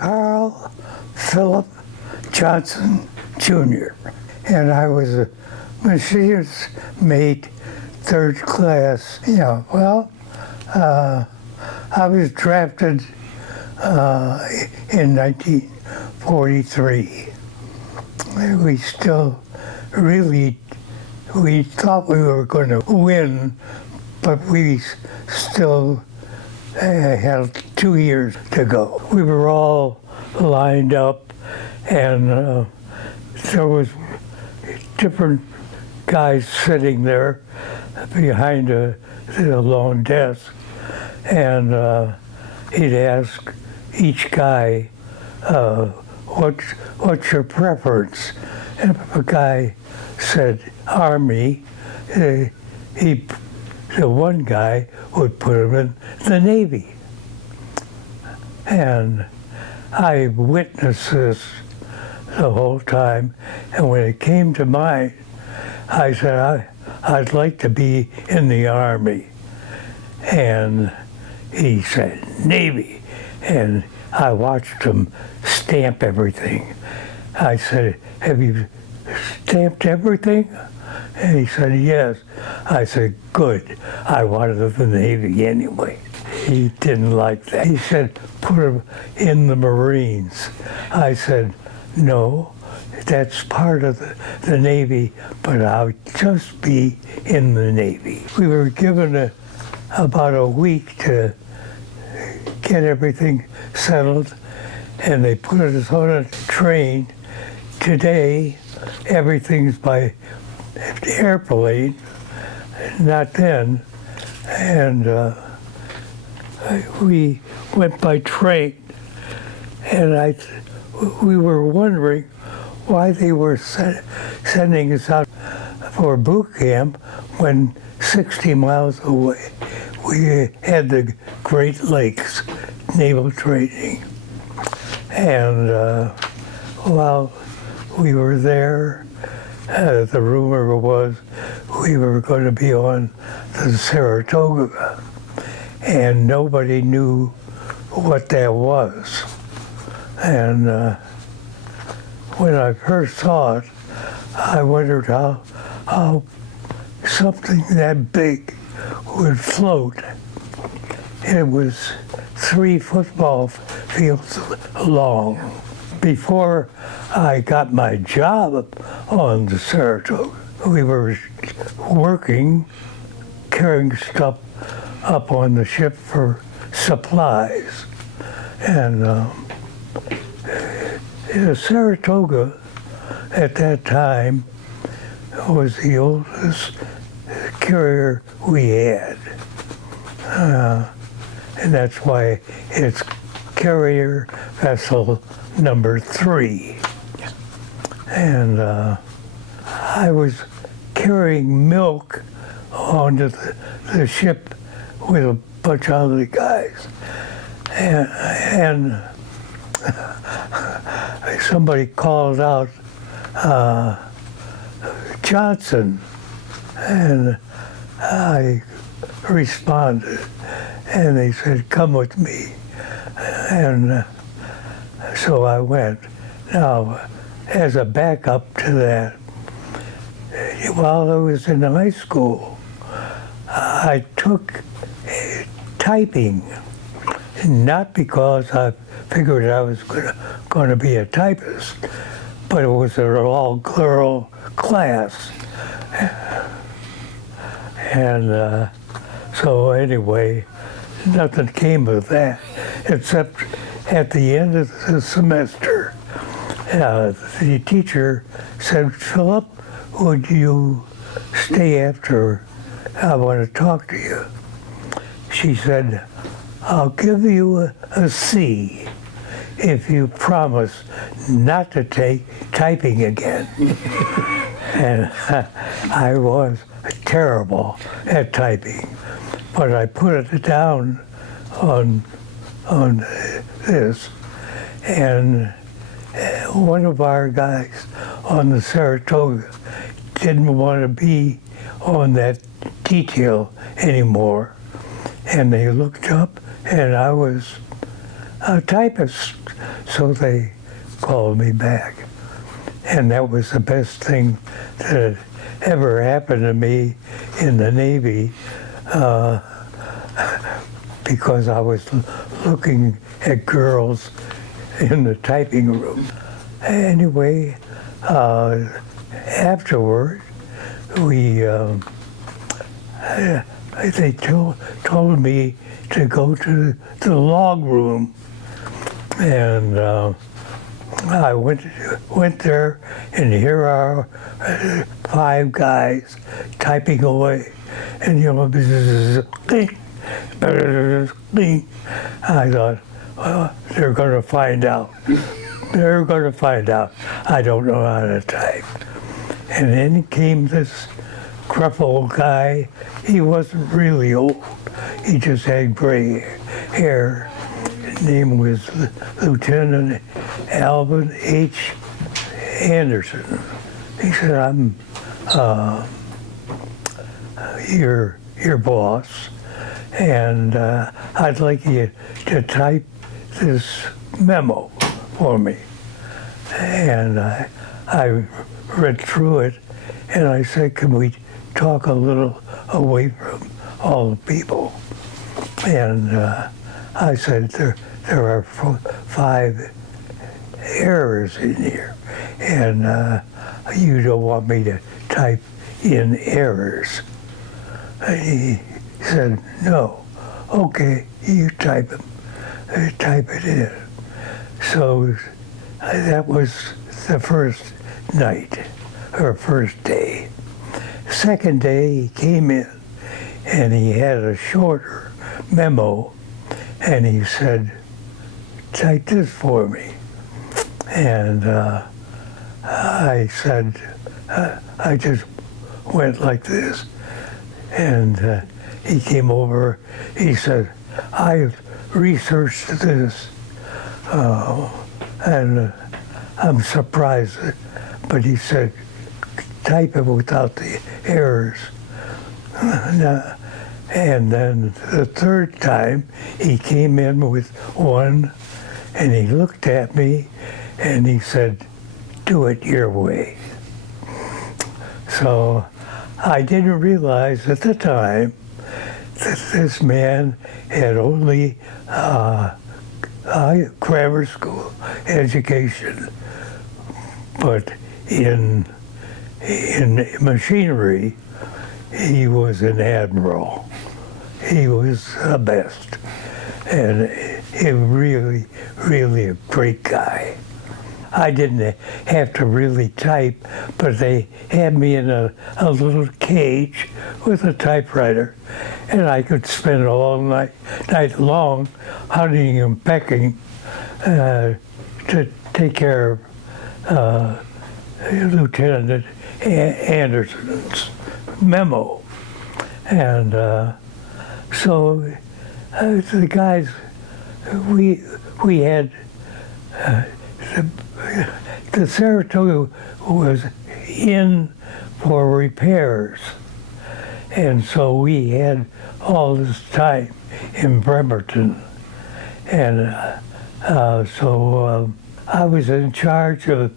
Carl Philip Johnson Jr. And I was a machinist mate, third class. I was drafted in 1943. We still we thought we were going to win, but we still had 2 years to go. We were all lined up, and there was different guys sitting there behind a long desk, and he'd ask each guy, what's your preference? And if a guy said Army, the one guy would put him in the Navy. And I witnessed this the whole time, and when it came to mine, I said, I'd like to be in the Army. And he said, Navy. And I watched him stamp everything. I said, have you stamped everything? And he said, yes. I said, good. I wanted the Navy anyway. He didn't like that. He said, put him in the Marines. I said, no, that's part of the Navy, but I'll just be in the Navy. We were given about a week to get everything settled, and they put us on a train. Today, everything's by airplane, not then, and we went by train, and we were wondering why they were sending us out for boot camp when 60 miles away we had the Great Lakes naval training. And while we were there, the rumor was we were going to be on the Saratoga, and nobody knew what that was. And when I first saw it, I wondered how something that big would float. It was 3 football fields long. Before I got my job on the Saratoga, we were working, carrying stuff up on the ship for supplies. And the Saratoga at that time was the oldest carrier we had. And that's why it's carrier vessel number 3. Yeah. And I was carrying milk onto the ship with a bunch of other guys. And somebody called out, Johnson, and I responded, and they said, come with me. And so I went. Now, as a backup to that, while I was in high school, I took typing, not because I figured I was going to be a typist, but it was an all-girl class. And so anyway, nothing came of that, except at the end of the semester, the teacher said, Philip, would you stay after? I want to talk to you. She said, I'll give you a C if you promise not to take typing again. And I was terrible at typing, but I put it down on this, and one of our guys on the Saratoga didn't want to be on that detail anymore, and they looked up, and I was a typist. So they called me back. And that was the best thing that had ever happened to me in the Navy, because I was looking at girls in the typing room. Anyway, afterward, they told me to go to the log room, and I went there, and here are 5 guys typing away, and I thought, well, they're going to find out. They're going to find out I don't know how to type. And then came this gruff old guy. He wasn't really old. He just had gray hair. His name was Lieutenant Alvin H. Anderson. He said, I'm your boss, and I'd like you to type this memo for me. And I read through it, and I said, can we talk a little away from all the people? And I said, there are 5 errors in here, and you don't want me to type in errors. And he said, no. Okay, you type it in. So that was the first night, or first day. Second day, he came in, and he had a shorter memo, and he said, type this for me. And I said, I just went like this. And he came over, he said, I've researched this, and I'm surprised, but he said, type it without the errors. And then the third time, he came in with one, and he looked at me, and he said, do it your way. So I didn't realize at the time that this man had only grammar school education, but in machinery, he was an admiral. He was the best, and he really, really a great guy. I didn't have to really type, but they had me in a little cage with a typewriter, and I could spend all night long hunting and pecking to take care of Lieutenant Anderson's memo. And so the guys, we had the Saratoga was in for repairs, and so we had all this time in Bremerton, and so I was in charge of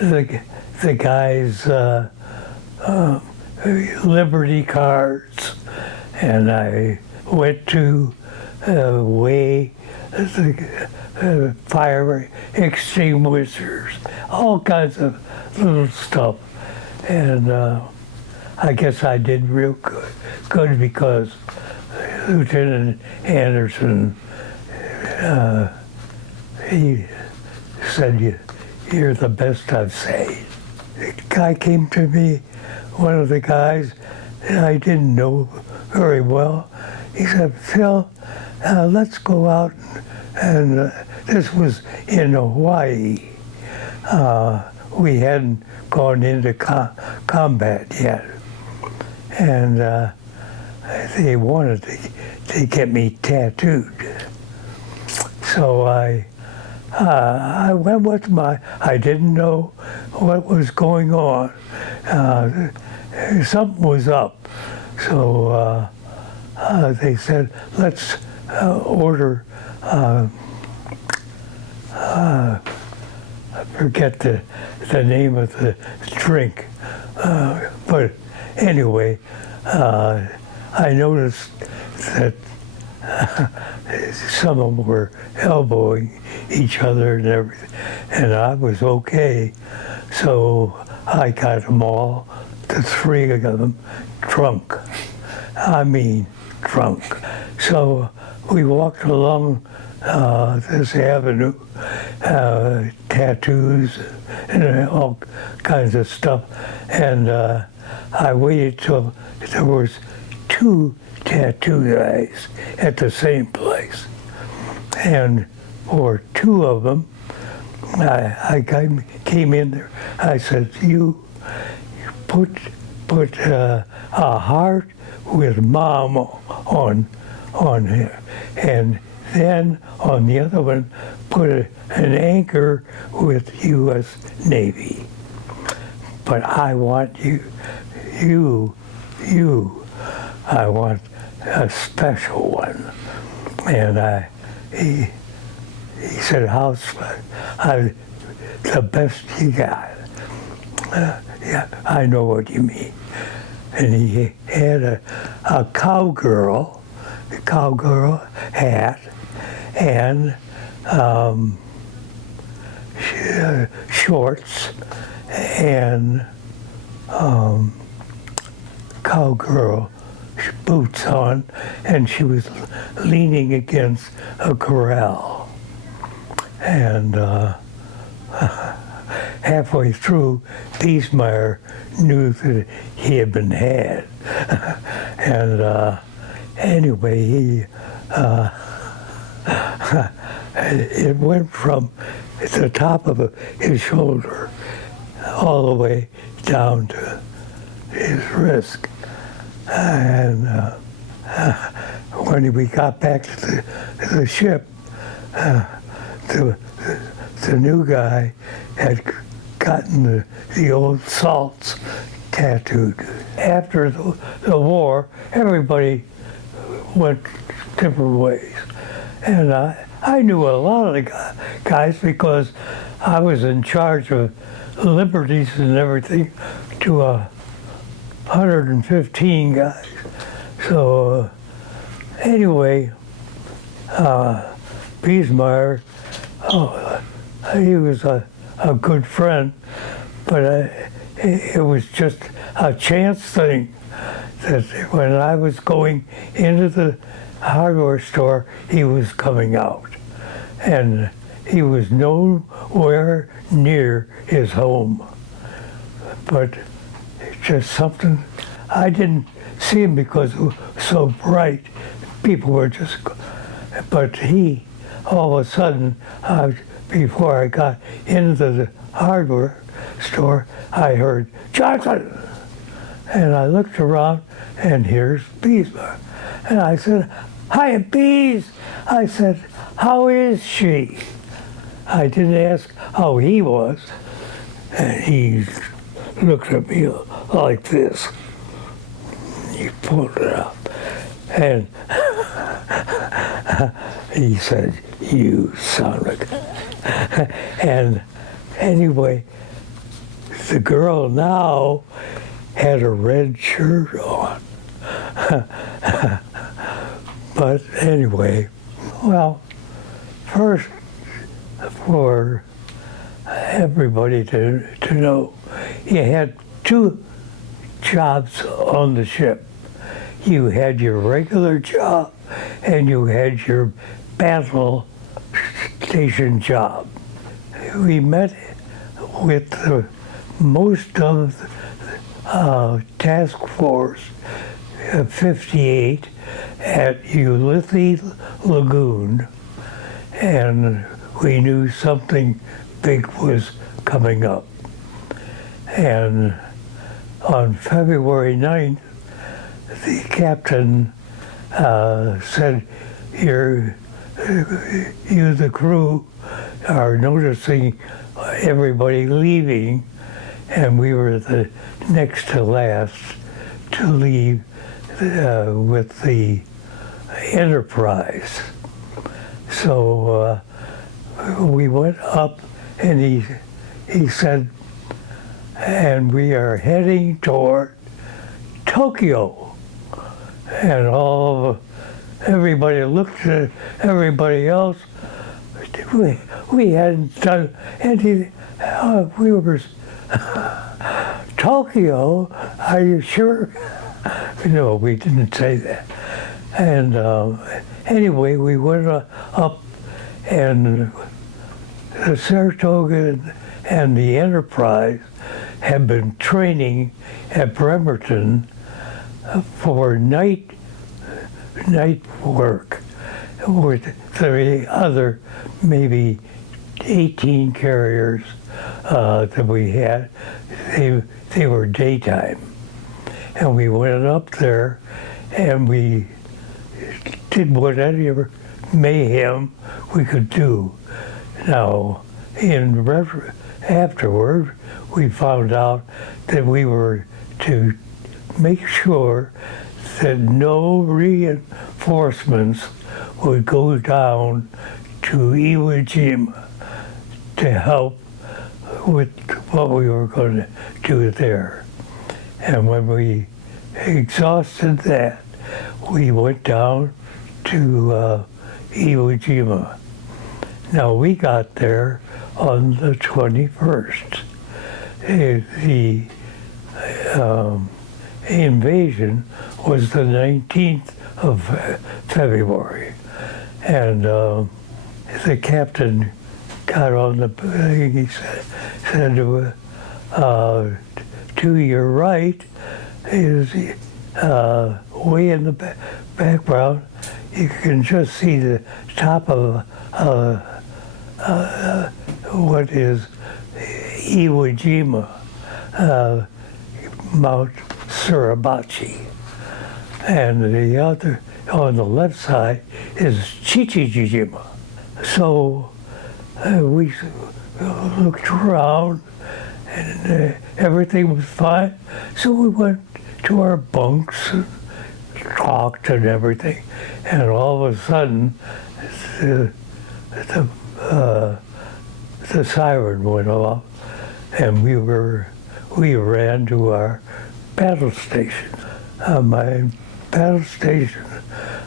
the guys' Liberty cards, and I went to weigh the fire extinguishers, all kinds of little stuff. And I guess I did real good because Lieutenant Anderson, he said, you're the best I've seen. The guy came to me, one of the guys that I didn't know very well. He said, Phil, let's go out, and this was in Hawaii. We hadn't gone into combat yet. And they wanted to get me tattooed. So I went with I didn't know what was going on. Something was up. So they said, let's order I forget the name of the drink. But anyway, I noticed that some of them were elbowing each other and everything, and I was okay. So I got them all, the three of them, drunk. I mean, drunk. So we walked along this avenue, tattoos and all kinds of stuff, and I waited till there was two tattoo guys at the same place, and for two of them, I came in there. I said, "You put a heart with mom on here, and then on the other one, put an anchor with U.S. Navy. But I want you, I want a special one." And he said, "How special? The best you got." Yeah, I know what you mean. And he had a cowgirl hat and shorts and cowgirl boots on, and she was leaning against a corral. And halfway through, Piesmeyer knew that he had been had. And anyway, it went from the top of his shoulder all the way down to his wrist. And when we got back to the ship, the new guy had gotten the old salts tattooed. After the war, everybody went different ways. And I knew a lot of the guys because I was in charge of liberties and everything to 115 guys. So anyway, Piesmeyer, he was a good friend, but it was just a chance thing that when I was going into the hardware store, he was coming out. And he was nowhere near his home. But just something, I didn't see him because it was so bright. People were just, but he, all of a sudden, before I got into the hardware store, I heard, "Johnson!" And I looked around, and here's Piesmeyer. And I said, "Hi, Pies." I said, "How is she?" I didn't ask how he was. And he looked at me like this. He pulled it up. And he said, "You son of a..." And anyway, the girl now had a red shirt on. But anyway, well, first, for everybody to know, you had two jobs on the ship. You had your regular job and you had your battle station job. We met with most of the task force 58 at Ulysses Lagoon, and we knew something big was coming up. And on February 9th, the captain said, you, the crew, are noticing everybody leaving, and we were the next to last to leave with the Enterprise. So we went up, and he said, and we are heading toward Tokyo. And everybody looked at everybody else. We hadn't done anything. We were, Tokyo? Are you sure? No, we didn't say that. And anyway, we went up, and the Saratoga and the Enterprise had been training at Bremerton for night work with the other maybe 18 carriers that we had. They were daytime. And we went up there and we did whatever mayhem we could do. Now, afterward, we found out that we were to make sure that no reinforcements would go down to Iwo Jima to help with what we were going to do there. And when we exhausted that, we went down to Iwo Jima. Now, we got there on the 21st. The invasion was the 19th of February. And the captain got on the thing. He said to your right is way in the background. You can just see the top of what is Iwo Jima, Mount Suribachi. And the other, on the left side, is Chichijima. So we looked around, and everything was fine. So we went to our bunks and talked and everything. And all of a sudden, the siren went off, and we ran to our battle station. My battle station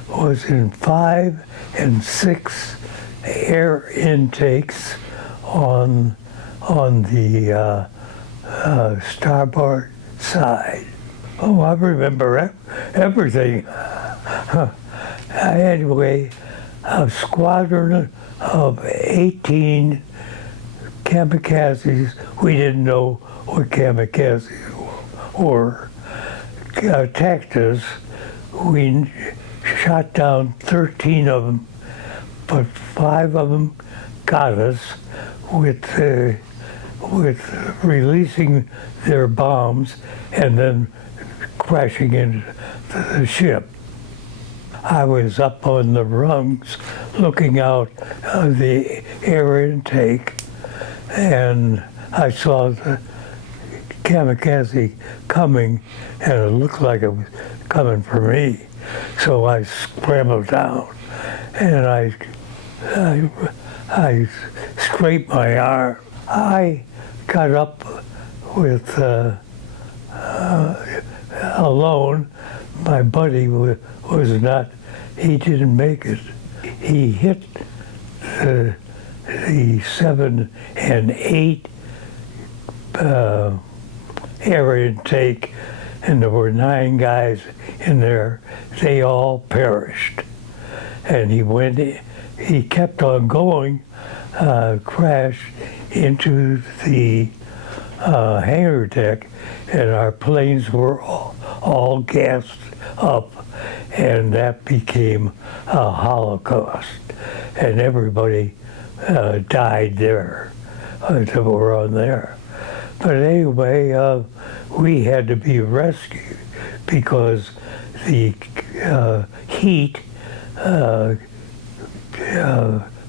was in 5 and 6 air intakes on the starboard side. Oh, I remember everything. Anyway, a squadron of 18 kamikazes, we didn't know what kamikazes were, attacked us. We shot down 13 of them, but 5 of them got us with releasing their bombs and then crashing into the ship. I was up on the rungs looking out the air intake, and I saw the kamikaze coming, and it looked like it was coming for me. So I scrambled down, and I scraped my arm. I got up with alone. My buddy was not, he didn't make it. He hit the 7 and 8 air intake, and there were 9 guys in there. They all perished. And he kept on going, crashed into the hangar deck, and our planes were all gassed up, and that became a Holocaust. And everybody died there that were on there. But anyway, we had to be rescued because the heat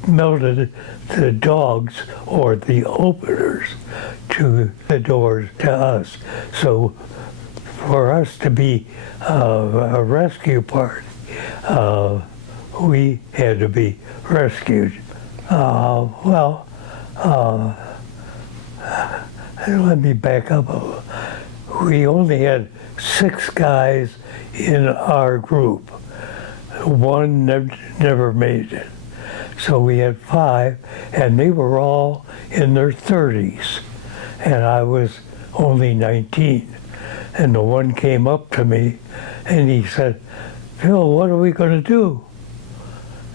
melted the dogs, or the openers to the doors to us. So for us to be a rescue party, we had to be rescued. Well, let me back up. We only had 6 guys in our group. One never made it. So we had 5, and they were all in their 30s, and I was only 19. And the one came up to me, and he said, "Phil, what are we going to do?"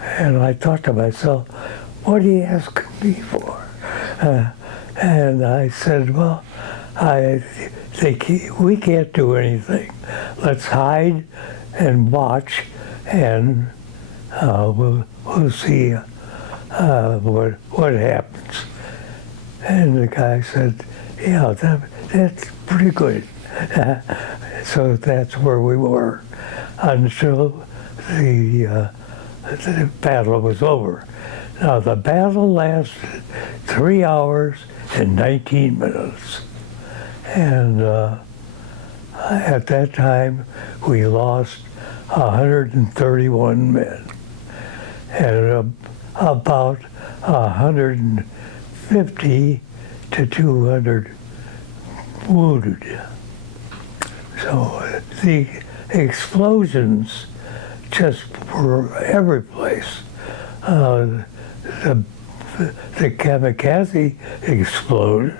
And I thought to myself, what are you asking me for? And I said, well, we can't do anything. Let's hide and watch, and we'll see what happens. And the guy said, yeah, that's pretty good. So that's where we were until the battle was over. Now the battle lasted 3 hours and 19 minutes. And at that time, we lost 131 men and about 150 to 200 wounded. So the explosions just were every place. The kamikaze exploded.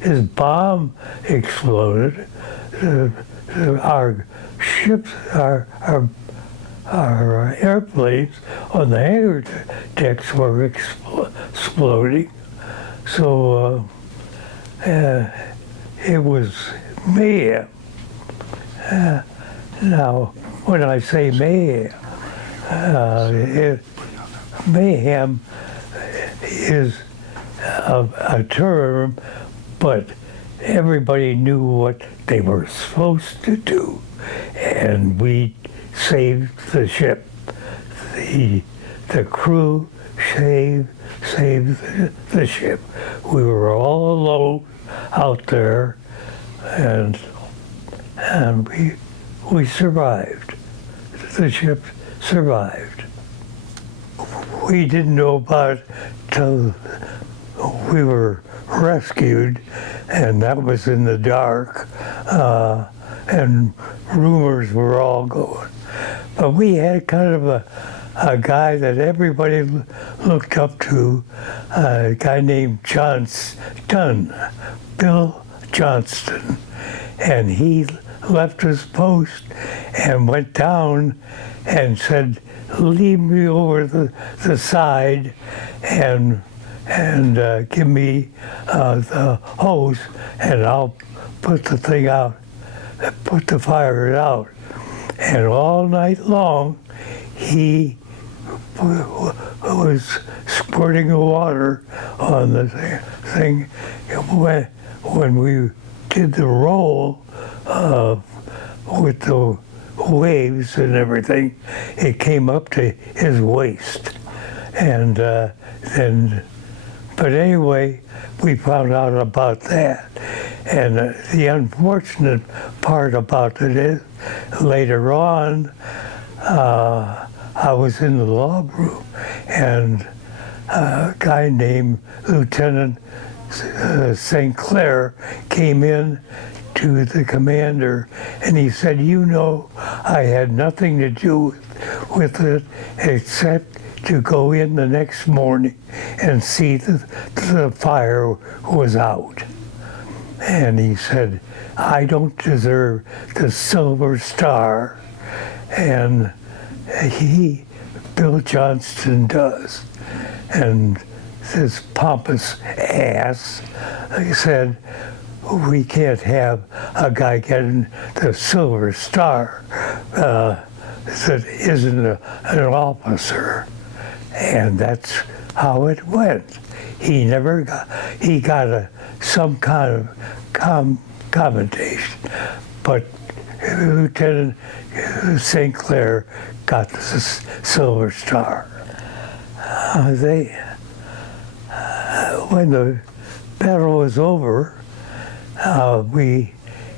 His bomb exploded. Our ships, our airplanes on the hangar decks were exploding. So it was mayhem. Now, when I say mayhem, mayhem is a term, but everybody knew what they were supposed to do, and we saved the ship. The crew saved the ship. We were all alone out there, and we survived. The ship survived. We didn't know about it till we were rescued, and that was in the dark, and rumors were all going. But we had kind of a guy that everybody looked up to, a guy named Johnston, Bill Johnston, and he left his post and went down and said, leave me over the side and give me the hose, and I'll put the thing out, put the fire out. And all night long, he was squirting the water on the thing. When we did the roll with the waves and everything, it came up to his waist. And then, but anyway, we found out about that. And the unfortunate part about it is, later on, I was in the log room, and a guy named Lieutenant St. Clair came in to the commander, and he said, you know, I had nothing to do with it except to go in the next morning and see that the fire was out. And he said, I don't deserve the Silver Star. And Bill Johnston does. And this pompous ass, he said, we can't have a guy getting the Silver Star that isn't an officer. And that's how it went. He never got, he got some kind of commendation, but Lieutenant St. Clair got the Silver Star. When the battle was over, we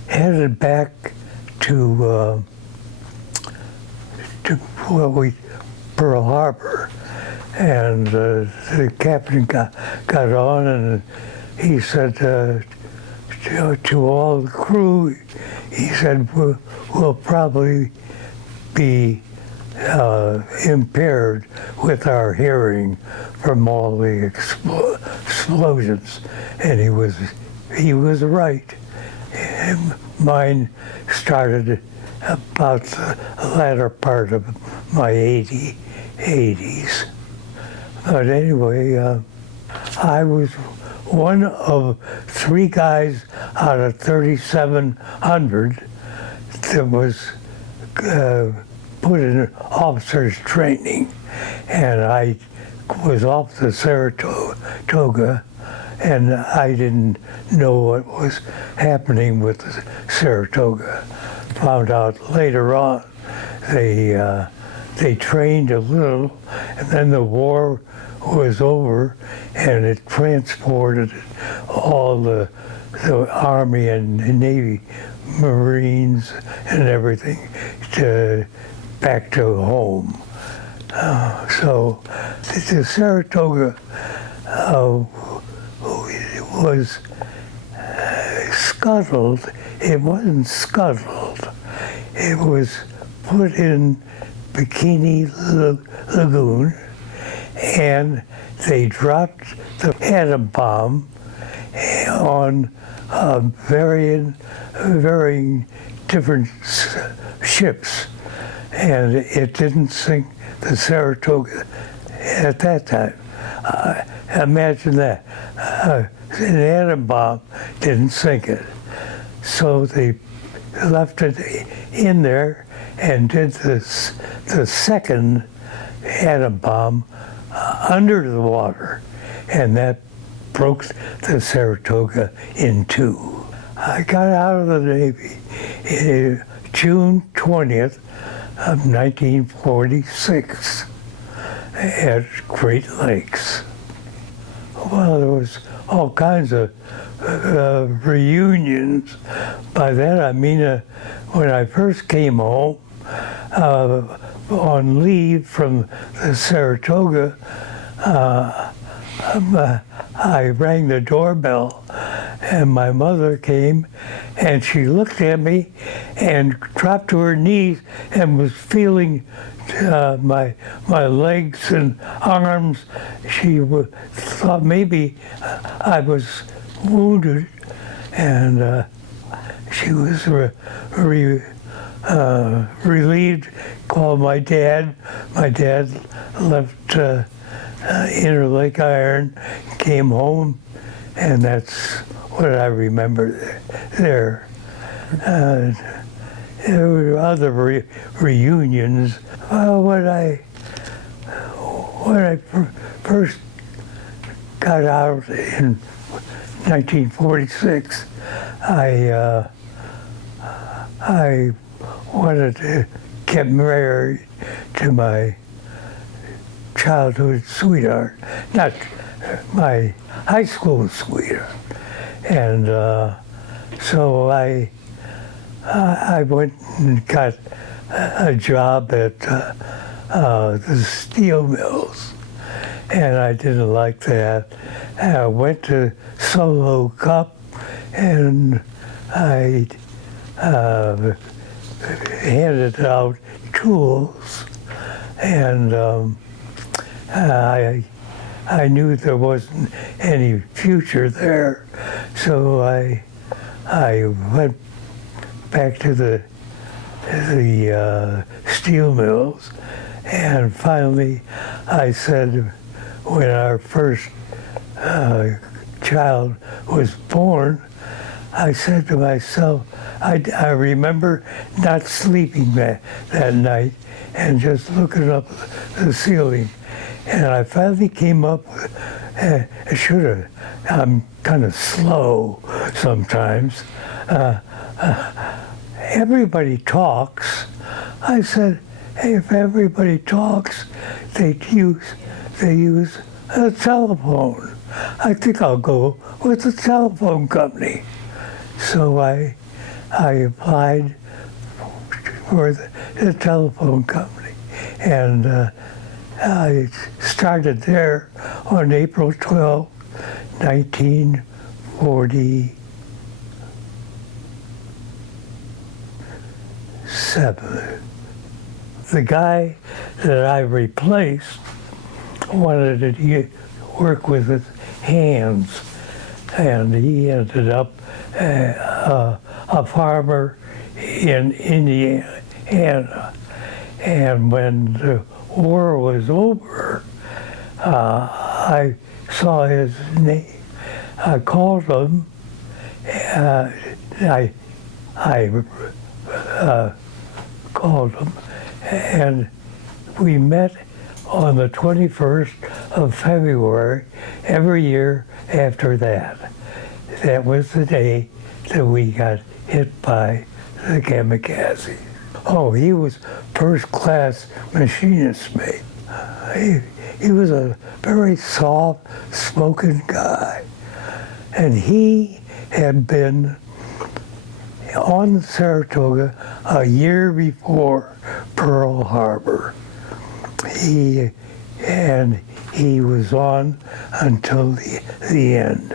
headed back to Pearl Harbor, And the captain got on, and he said to all the crew, he said, we'll probably be impaired with our hearing from all the explosions. And he was right. And mine started about the latter part of my 80s. But anyway, I was one of 3 guys out of 3,700 that was put in officers training. And I was off the Saratoga, and I didn't know what was happening with the Saratoga. Found out later on they trained a little, and then the war was over, and it transported all the Army and Navy, Marines, and everything back to home. So the Saratoga was scuttled. It wasn't scuttled. It was put in Bikini Lagoon, and they dropped the atom bomb on varying different ships, and it didn't sink the Saratoga at that time. Imagine that. An atom bomb didn't sink it. So they left it in there and did the second atom bomb under the water, and that broke the Saratoga in 2. I got out of the Navy June 20th of 1946 at Great Lakes. Well, there was all kinds of reunions. By that I mean when I first came home on leave from the Saratoga, I rang the doorbell, and my mother came, and she looked at me and dropped to her knees and was feeling my legs and arms. She thought maybe I was wounded, and she was relieved. Called my dad. My dad left Interlake Iron, came home, and that's what I remember there. There were other reunions. When I first got out in 1946, I wanted to get married to my childhood sweetheart, not my high school sweetheart. And so I went and got a job at the steel mills, and I didn't like that. I went to Solo Cup, and I handed out tools, and I knew there wasn't any future there, so I went back to the steel mills, and finally I said, when our first child was born, I said to myself, I remember not sleeping that night and just looking up the ceiling. And I finally came up with, I'm kind of slow sometimes. Everybody talks. I said, hey, if everybody talks, they use a telephone. I think I'll go with the telephone company. So I applied for the telephone company, and I started there on April 12, 1947. The guy that I replaced wanted to work with his hands, and he ended up a farmer in Indiana. And when the war was over, I saw his name. I called him. I called him, and we met on the 21st of February every year after that. That was the day that we got hit by the kamikaze. Oh, he was first-class machinist mate. He was a very soft-spoken guy. And he had been on Saratoga a year before Pearl Harbor. He was on until the end.